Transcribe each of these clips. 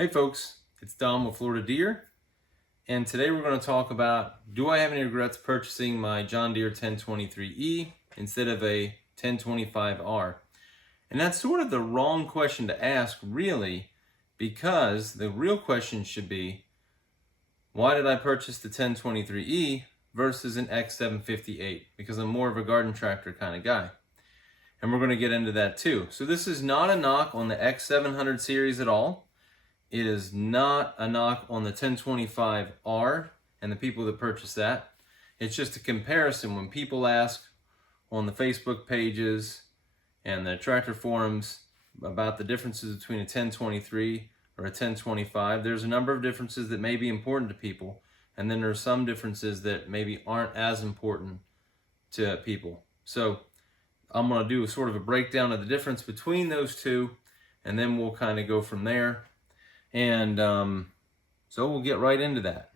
Hey folks, it's Dom with Florida Deere, and today we're going to talk about, do I have any regrets purchasing my John Deere 1023E instead of a 1025R? And that's sort of the wrong question to ask, really, because the real question should be, why did I purchase the 1023E versus an X758? Because I'm more of a garden tractor kind of guy. And we're going to get into that too. So this is not a knock on the X700 series at all. It is not a knock on the 1025R and the people that purchase that. It's just a comparison. When people ask on the Facebook pages and the tractor forums about the differences between a 1023 or a 1025, there's a number of differences that may be important to people, and then there are some differences that maybe aren't as important to people. So I'm going to do sort of a breakdown of the difference between those two, and then we'll kind of go from there. And so we'll get right into that.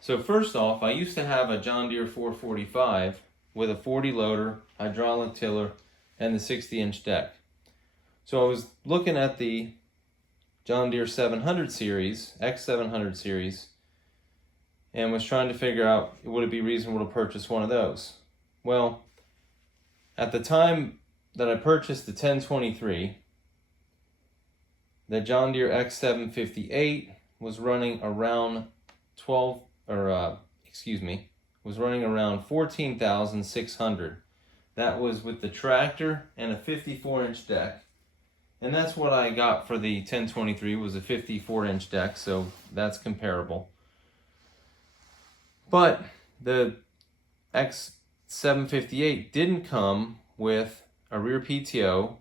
So first off, I used to have a John Deere 445 with a 40 loader, hydraulic tiller, and the 60-inch deck. So I was looking at the John Deere 700 series, X700 series, and was trying to figure out, would it be reasonable to purchase one of those? Well, at the time that I purchased the 1023, the John Deere X758 was running around was running around 14,600. That was with the tractor and a 54-inch deck. And that's what I got for the 1023, was a 54-inch deck, so that's comparable. But the X758 didn't come with a rear PTO.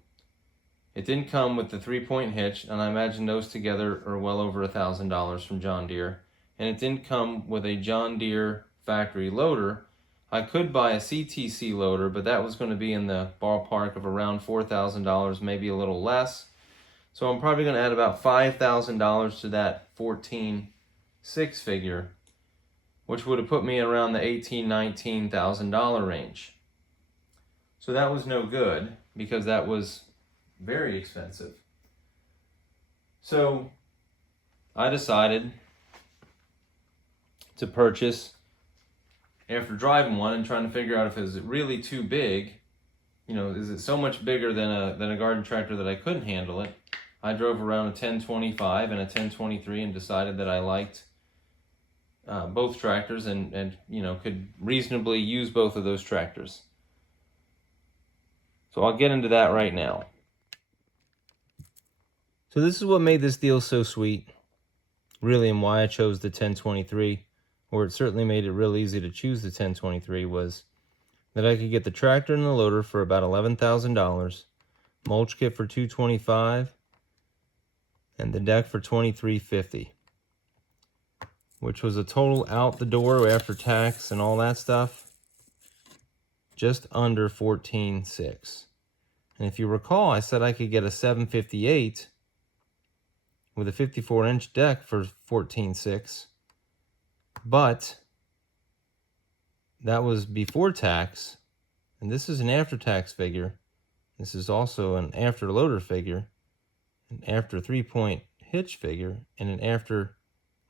It didn't come with the 3-point hitch, and I imagine those together are well over $1,000 from John Deere. And it didn't come with a John Deere factory loader. I could buy a CTC loader, but that was going to be in the ballpark of around $4,000, maybe a little less. So I'm probably going to add about $5,000 to that 14.6 figure, which would have put me around the $18,000, $19,000 range. So that was no good, because that was very expensive. So I decided to purchase, after driving one and trying to figure out if it was really too big, is it so much bigger than a garden tractor that I couldn't handle it. I drove around a 1025 and a 1023 and decided that I liked both tractors and could reasonably use both of those tractors. So I'll get into that right now. So this is what made this deal so sweet, really, and why I chose the 1023, or it certainly made it real easy to choose the 1023, was that I could get the tractor and the loader for about $11,000, mulch kit for $225, and the deck for $23.50, which was a total out the door after tax and all that stuff, just under $14,600. And if you recall, I said I could get a 758 with a 54-inch deck for $14,600, but that was before tax, and this is an after-tax figure. This is also an after-loader figure, an after 3-point hitch figure, and an after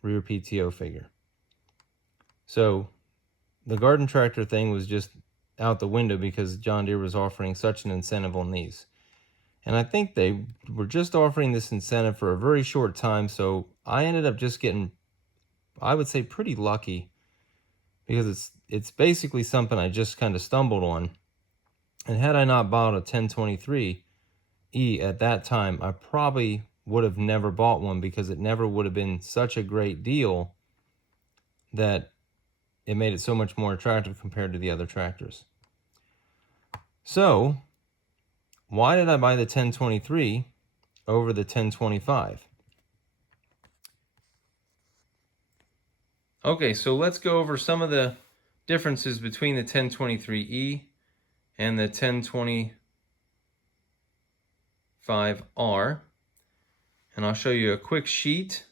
rear PTO figure. So the garden tractor thing was just out the window because John Deere was offering such an incentive on these. And I think they were just offering this incentive for a very short time, so I ended up just getting, I would say, pretty lucky, because it's basically something I just kind of stumbled on. And had I not bought a 1023E at that time, I probably would have never bought one, because it never would have been such a great deal that it made it so much more attractive compared to the other tractors. So why did I buy the 1023 over the 1025? Okay, so let's go over some of the differences between the 1023E and the 1025R. And I'll show you a quick sheet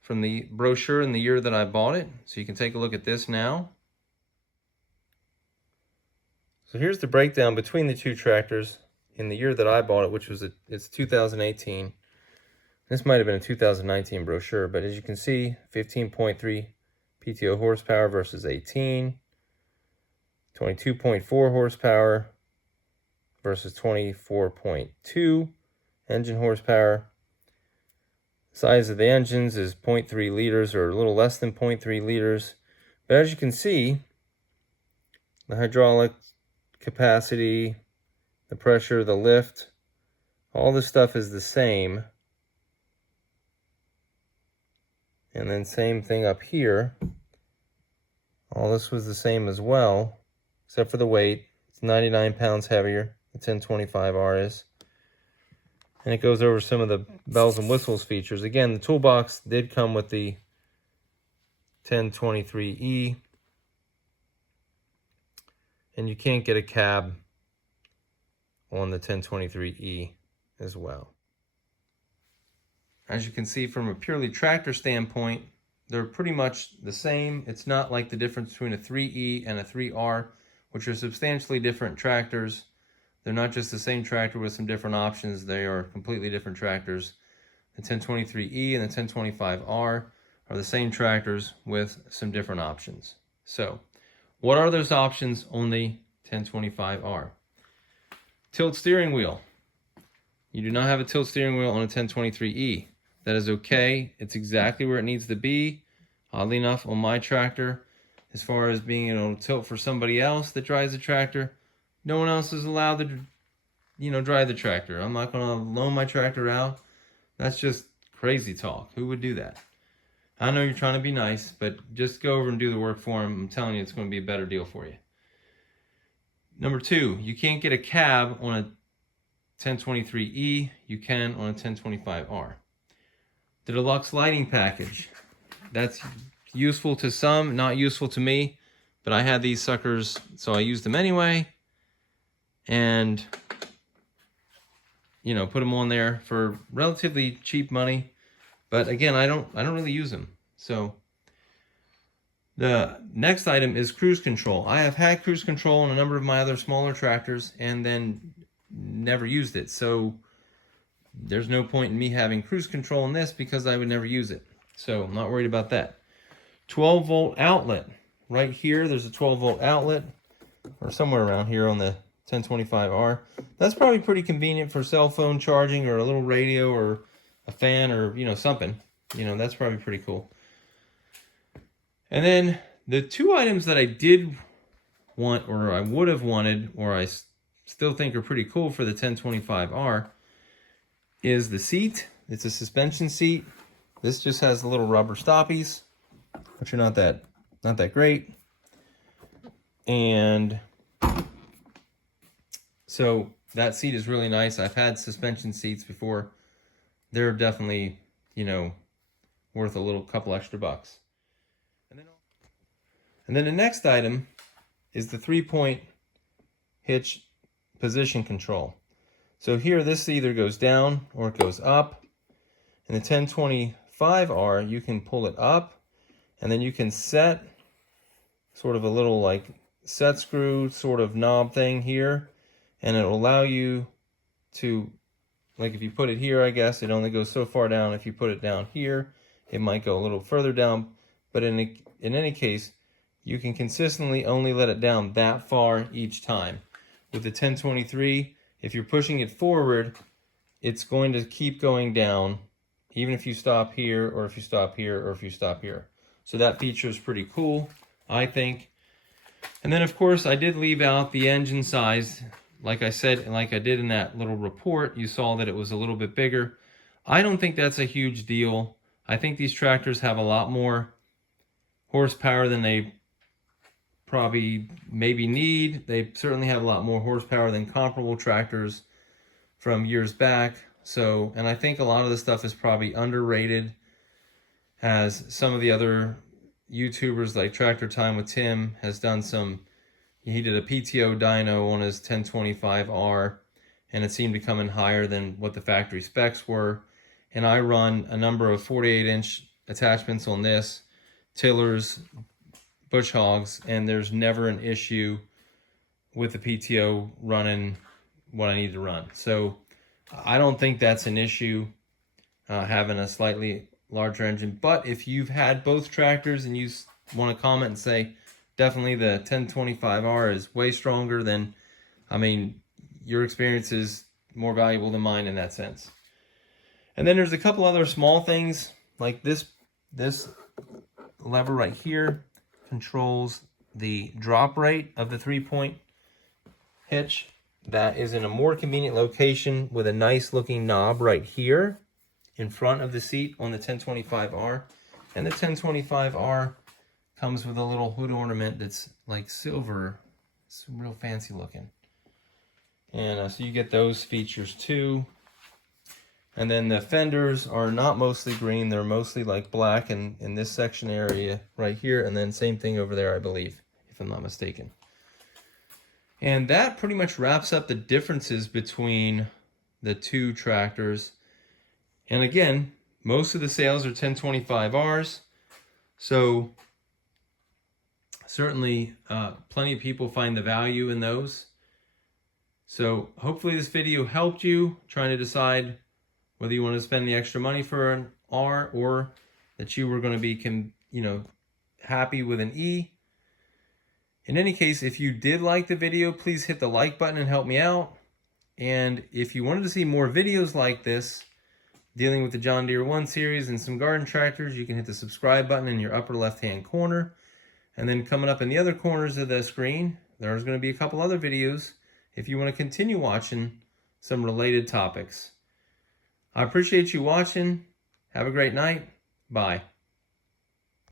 from the brochure in the year that I bought it, so you can take a look at this now. So here's the breakdown between the two tractors in the year that I bought it, which was it's 2018. This might have been a 2019 brochure, but as you can see, 15.3 PTO horsepower versus 18, 22.4 horsepower versus 24.2 engine horsepower. Size of the engines is 0.3 liters, or a little less than 0.3 liters. But as you can see, the hydraulic capacity, the pressure, the lift, all this stuff is the same. And then same thing up here. All this was the same as well, except for the weight. It's 99 pounds heavier, the 1025R is. And it goes over some of the bells and whistles features. Again, the toolbox did come with the 1023E. And you can't get a cab on the 1023E as well. As you can see, from a purely tractor standpoint, they're pretty much the same. It's not like the difference between a 3E and a 3R, which are substantially different tractors. They're not just the same tractor with some different options. They are completely different tractors. The 1023E and the 1025R are the same tractors with some different options. So, what are those options on the 1025R? Tilt steering wheel. You do not have a tilt steering wheel on a 1023E. That is okay. It's exactly where it needs to be. Oddly enough, on my tractor, as far as being able to tilt for somebody else that drives the tractor, no one else is allowed to, drive the tractor. I'm not going to loan my tractor out. That's just crazy talk. Who would do that? I know you're trying to be nice, but just go over and do the work for him. I'm telling you, it's going to be a better deal for you. Number 2, you can't get a cab on a 1023E. You can on a 1025R. The deluxe lighting package. That's useful to some, not useful to me, but I had these suckers, so I used them anyway. And, put them on there for relatively cheap money. But again, I don't really use them. So the next item is cruise control. I have had cruise control on a number of my other smaller tractors and then never used it. So there's no point in me having cruise control in this because I would never use it. So I'm not worried about that. 12 volt outlet. Right here, there's a 12 volt outlet, or somewhere around here on the 1025R. That's probably pretty convenient for cell phone charging or a little radio or a fan or, something. That's probably pretty cool. And then the 2 items that I did want, or I would have wanted, or I still think are pretty cool for the 1025R, is the seat. It's a suspension seat. This just has the little rubber stoppies, which are not that great. And so that seat is really nice. I've had suspension seats before. They're definitely, worth a couple extra bucks. And then the next item is the 3-point hitch position control. So here, this either goes down or it goes up. In the 1025R, you can pull it up, and then you can set sort of a little like set screw sort of knob thing here, and it'll allow you to, like if you put it here, I guess it only goes so far down. If you put it down here, it might go a little further down, but in any case, you can consistently only let it down that far each time. With the 1023, if you're pushing it forward, it's going to keep going down, even if you stop here, or if you stop here, or if you stop here. So that feature is pretty cool, I think. And then, of course, I did leave out the engine size. Like I said, and like I did in that little report, you saw that it was a little bit bigger. I don't think that's a huge deal. I think these tractors have a lot more horsepower than they probably maybe need. They certainly have a lot more horsepower than comparable tractors from years back. So, and I think a lot of the stuff is probably underrated, as some of the other YouTubers like Tractor Time with Tim has done some. He did a PTO dyno on his 1025R, and it seemed to come in higher than what the factory specs were. And I run a number of 48-inch attachments on this, tillers, bush hogs, and there's never an issue with the PTO running what I need to run. So I don't think that's an issue. having a slightly larger engine. But if you've had both tractors and you want to comment and say, definitely the 1025R is way stronger, then, I mean, your experience is more valuable than mine in that sense. And then there's a couple other small things, like this lever right here controls the drop rate of the 3-point hitch. That is in a more convenient location with a nice looking knob right here in front of the seat on the 1025R. And the 1025R comes with a little hood ornament that's like silver. It's real fancy looking. And so you get those features too. And then the fenders are not mostly green, they're mostly like black in this section area right here, and then same thing over there, I believe, if I'm not mistaken. And that pretty much wraps up the differences between the two tractors. And again, most of the sales are 1025Rs, so certainly plenty of people find the value in those. So hopefully this video helped you trying to decide whether you want to spend the extra money for an R or that you were going to be, happy with an E. In any case, if you did like the video, please hit the like button and help me out. And if you wanted to see more videos like this, dealing with the John Deere 1 series and some garden tractors, you can hit the subscribe button in your upper left-hand corner. And then coming up in the other corners of the screen, there's going to be a couple other videos if you want to continue watching some related topics. I appreciate you watching. Have a great night. Bye.